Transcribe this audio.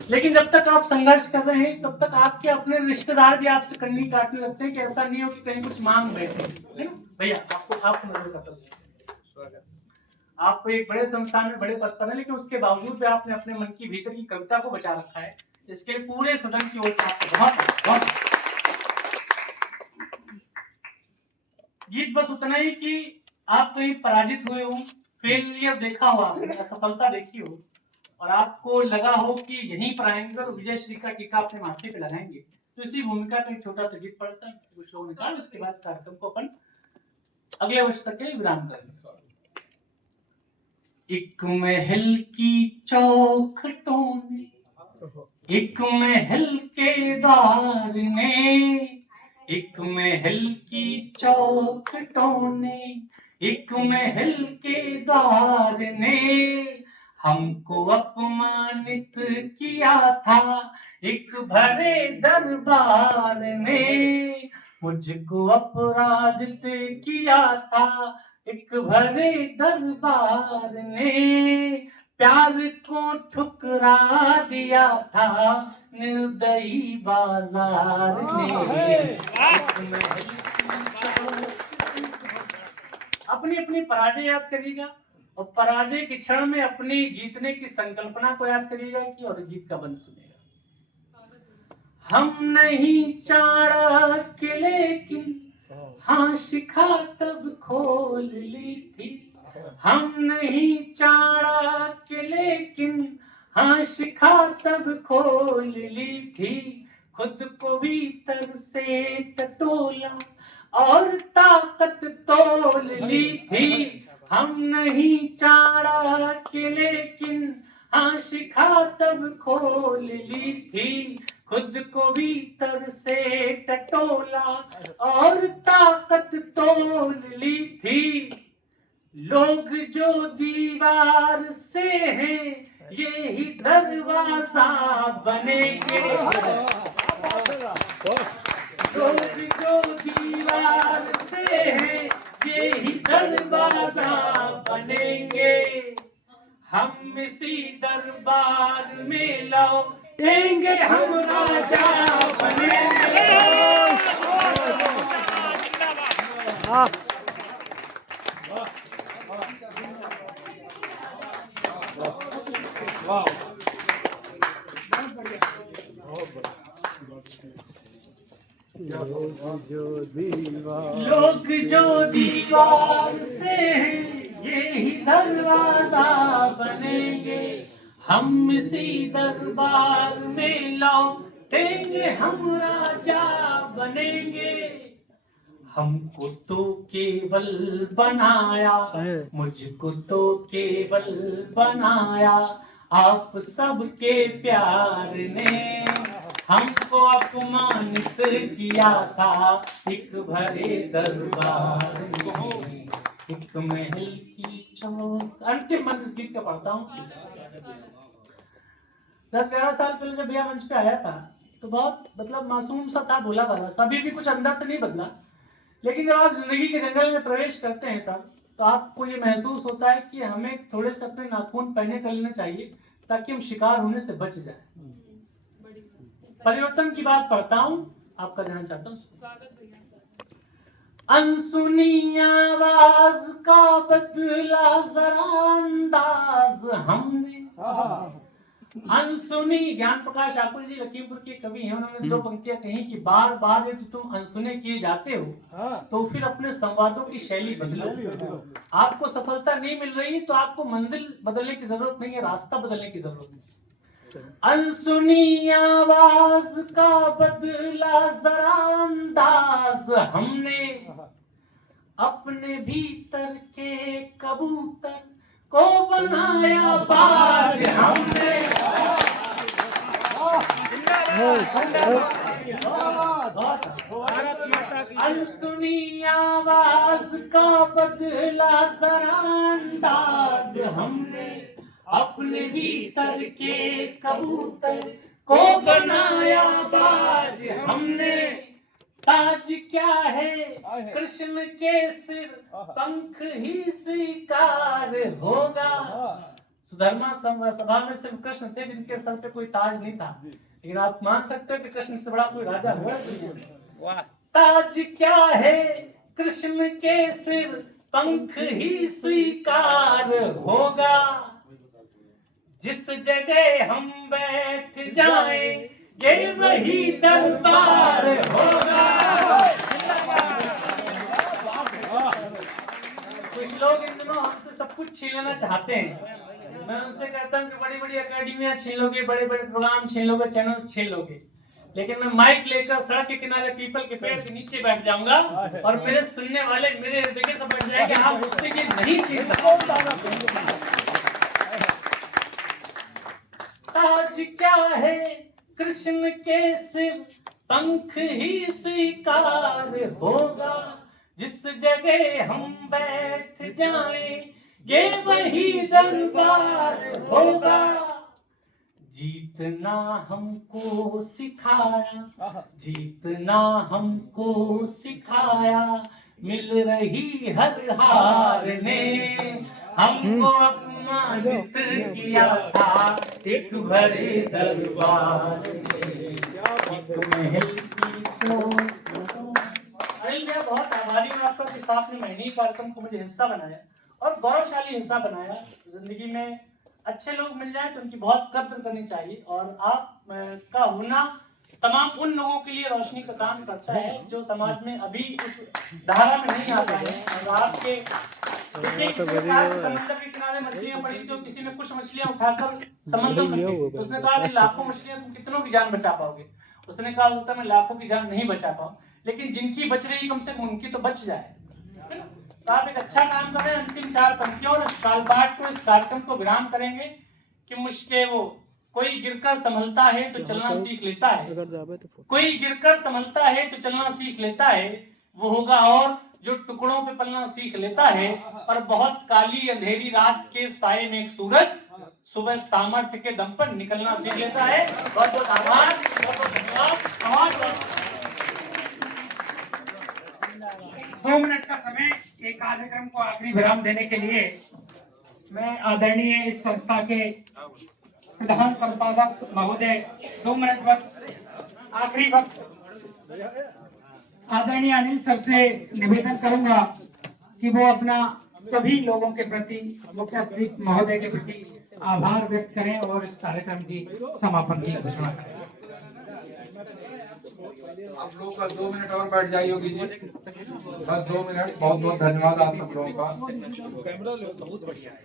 लेकिन जब तक आप संघर्ष कर रहे हैं तब तक आपके अपने रिश्तेदार भी आपसे कन्नी काटने लगते हैं कि ऐसा नहीं हो कि कहीं कुछ मांग बैठे। है ना भैया, आपको नजर करता आप एक बड़े संस्थान में बड़े पद पर है, लेकिन उसके बावजूद भी आपने अपने मन की भीतर की कविता को बचा रखा है। इसके लिए पूरे सदन की ओर से आपको बहुत बहुत गीत बस उतना ही कि आप कहीं पराजित हुए हो, फेलियर देखा हो, आपने असफलता देखी हो और आपको लगा हो कि यहीं पर आएंगे और विजय श्री का टीका अपने माथे पे लगाएंगे, तो इसी भूमिका का एक छोटा सा गीत पढ़ता है कुछ लोगों ने कहा, उसके बाद कार्यक्रम को अपन अगले वर्ष तक के लिए विराम करेंगे। एक महल की चौखटों में, एक महल के द्वार में, एक महल की चौखटों ने, एक महल के द्वार ने हमको अपमानित किया था एक भरे दरबार ने, मुझको अपराधित किया था एक भरे दरबार ने, प्यार को ठुकरा दिया था निर्दयी बाजार ने। अपनी अपनी पराजय याद करिएगा और पराजय के क्षण में अपनी जीतने की संकल्पना को याद करिएगा कि और गीत का बंद सुनेगा। हम नहीं चाड़ा के लेकिन हाँ शिखा तब खोल ली थी, हम नहीं चाड़ा के लेकिन हाँ शिखा तब खोल ली थी, खुद को भीतर से टटोला और ताकत तोल ली थी, हम नहीं चाड़ा के लेकिन हाँ शिखा तब खोल ली थी, खुद को भीतर से टटोला और ताकत तोल ली थी, लोग जो दीवार से हैं ये ही दरवाजा बनेंगे, लोग जो दीवार से हैं ये ही दरवाजा बनेंगे, हम इसी दरबार में लौटेंगे हम राजा बनेंगे। लोग जो दीवार से ये ही दरवाजा बनेंगे, हम इसी दरबार में लौटेंगे हम राजा बनेंगे, हमको तो केवल बनाया, मुझको तो केवल बनाया आप सबके प्यार ने, हमको अपमानित किया था एक भरे दरबार में, एक महल की चौक। अंतिम मंत्र इस गीत का पढ़ता हूँ। 10-11 साल पहले जब भैया मंच पे आया था तो बहुत मतलब मासूम सा था, भोला भाला सा, अभी भी कुछ अंदर से नहीं बदला, लेकिन जब आप जिंदगी के जंगल में प्रवेश करते हैं साहब तो आपको ये महसूस होता है कि हमें थोड़े से अपने नाखून पहने कर लेने चाहिए ताकि हम शिकार होने से बच जाए। परिवर्तन की बात पढ़ता हूं, आपका ध्यान चाहता हूं। अनसुनी आवाज का बदला जरा अंदाज हमने, अनसुनी, ज्ञान प्रकाश आकुल जी लखीमपुर के कवि हैं, उन्होंने 2 पंक्तियां कही कि बार बार यदि तुम अनसुने किए जाते हो तो फिर अपने संवादों की शैली बदलो, आपको सफलता नहीं मिल रही तो आपको मंजिल बदलने की जरूरत नहीं है, रास्ता बदलने की जरूरत है। अनसुनी आवाज का बदला जरा अंदाज हमने, अपने भीतर के कबूतर को बनाया बाज हमने, अनसुनी आवाज का बदला जरा अंदाज हमने, अपने भीतर के कबूतर को बनाया बाज हमने, ताज क्या है कृष्ण के सिर पंख ही स्वीकार होगा, सुधर्मा सभा में सिर्फ कृष्ण थे जिनके सर पे कोई ताज नहीं था, लेकिन आप मान सकते हो कि कृष्ण से बड़ा कोई राजा हुआ है दुनिया में? ताज क्या है कृष्ण के सिर, पंख ही स्वीकार होगा, जिस जगह हम बैठ जाएं ये वही दरबार होगा। कुछ लोग इन दिनों हमसे सब कुछ छीन लेना चाहते हैं। मैं उनसे कहता हूँ कि बड़ी बड़ी अकेडमियां छीन लोगे, बड़े बड़े प्रोग्राम छीन लोगे, चैनल छीन लोगे, लेकिन मैं माइक लेकर सड़क के किनारे पीपल के पेड़ के नीचे बैठ जाऊंगा और मेरे सुनने वाले मेरे इर्द गिर्द बैठ जाएंगे, आप उससे ये नहीं छीन सकते। ताज क्या है कृष्ण के सिर, पंख ही स्वीकार होगा, जिस जगह हम बैठ जाएं ये वही दरबार होगा। जीतना हमको सिखाया, जीतना हमको सिखाया, मिल रही हर हार ने हमको अपमानित किया था एक भरे दरबार में। महल की अनिल भैया बहुत आभारी हूँ आपका कि आपने महीने कार्यक्रम को मुझे हिस्सा बनाया और गौरवशाली हिस्सा बनाया। जिंदगी में अच्छे लोग मिल जाए तो उनकी बहुत कद्र करनी चाहिए, और आप का होना तमाम उन लोगों के लिए रोशनी का काम करता है जो समाज में अभी उस धारा में नहीं आता है। और आपके समंदर के किनारे मछलियां पड़ी थी, किसी ने कुछ मछलियां उठाकर समंदर में फेंकी, तो उसने कहा कि लाखों मछलियां तुम कितनों की जान बचा पाओगे? उसने कहा होता मैं लाखों की जान नहीं बचा पाऊं, लेकिन जिनकी बच रही कम से कम उनकी तो बच जाए, है ना? तो आप एक अच्छा काम कर रहे हैं। अंतिम 4 पंक्तियों और इस कालपाठ को, इस कार्यक्रम को विराम करेंगे कि मुश्किल वो कोई गिरकर संभलता है तो चलना सीख लेता है, कोई गिरकर संभलता है तो चलना सीख लेता है, वो होगा और जो टुकड़ों पे पलना सीख लेता है, और बहुत काली अंधेरी रात के साये में एक सूरज सुबह सामर्थ्य के दम पर निकलना सीख लेता है। बहुत बहुत आभार, बहुत बहुत धन्यवाद। 2 मिनट का समय एक कार्यक्रम को आखिरी विराम देने के लिए मैं आदरणीय इस संस्था के प्रधान संपादक महोदय 2 मिनट बस आखिरी वक्त आदरणीय अनिल सर से निवेदन करूंगा कि वो अपना सभी लोगों के प्रति, मुख्य अतिथि महोदय के प्रति आभार व्यक्त करें और इस कार्यक्रम की समापन की घोषणा करें। आप लोग का 2 मिनट और बैठ जाइए योगी जी, बस 2 मिनट। बहुत बहुत धन्यवाद आप सब लोगों का। कैमरा बहुत बढ़िया है।